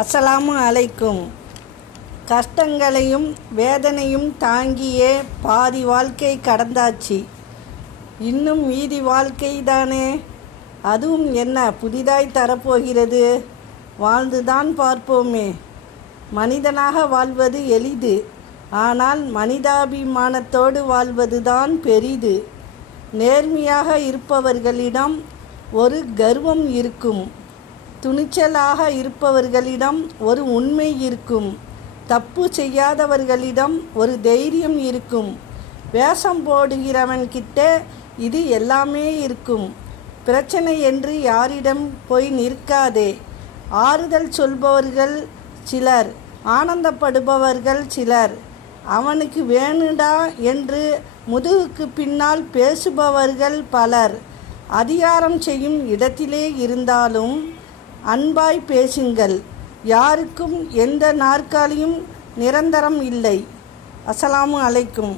அஸ்ஸலாமு அலைக்கும். கஷ்டங்களையும் வேதனையும் தாங்கியே பாதி வாழ்க்கை கடந்தாச்சு. இன்னும் மீதி வாழ்க்கை தானே, அதுவும் என்ன புதிதாய் தரப்போகிறது? வாழ்ந்துதான் பார்ப்போமே. மனிதனாக வாழ்வது எளிது, ஆனால் மனிதாபிமானத்தோடு வாழ்வதுதான் பெரிது. நேர்மையாக இருப்பவர்களிடம் ஒரு கர்வம் இருக்கும், துணிச்சலாக இருப்பவர்களிடம் ஒரு உண்மை இருக்கும், தப்பு செய்யாதவர்களிடம் ஒரு தைரியம் இருக்கும், வேஷம் போடுகிறவன்கிட்ட இது எல்லாமே இருக்கும். பிரச்சனை என்று யாரிடம் போய் நிற்காதே. ஆறுதல் சொல்பவர்கள் சிலர், ஆனந்தப்படுபவர்கள் சிலர், அவனுக்கு வேணுடா என்று முதுகுக்கு பின்னால் பேசுபவர்கள் பலர். அதிகாரம் செய்யும் இடத்திலே இருந்தாலும் அன்பாய் பேசுங்கள். யாருக்கும் எந்த நாற்காலியும் நிரந்தரம் இல்லை. அஸ்ஸலாமு அலைக்கும்.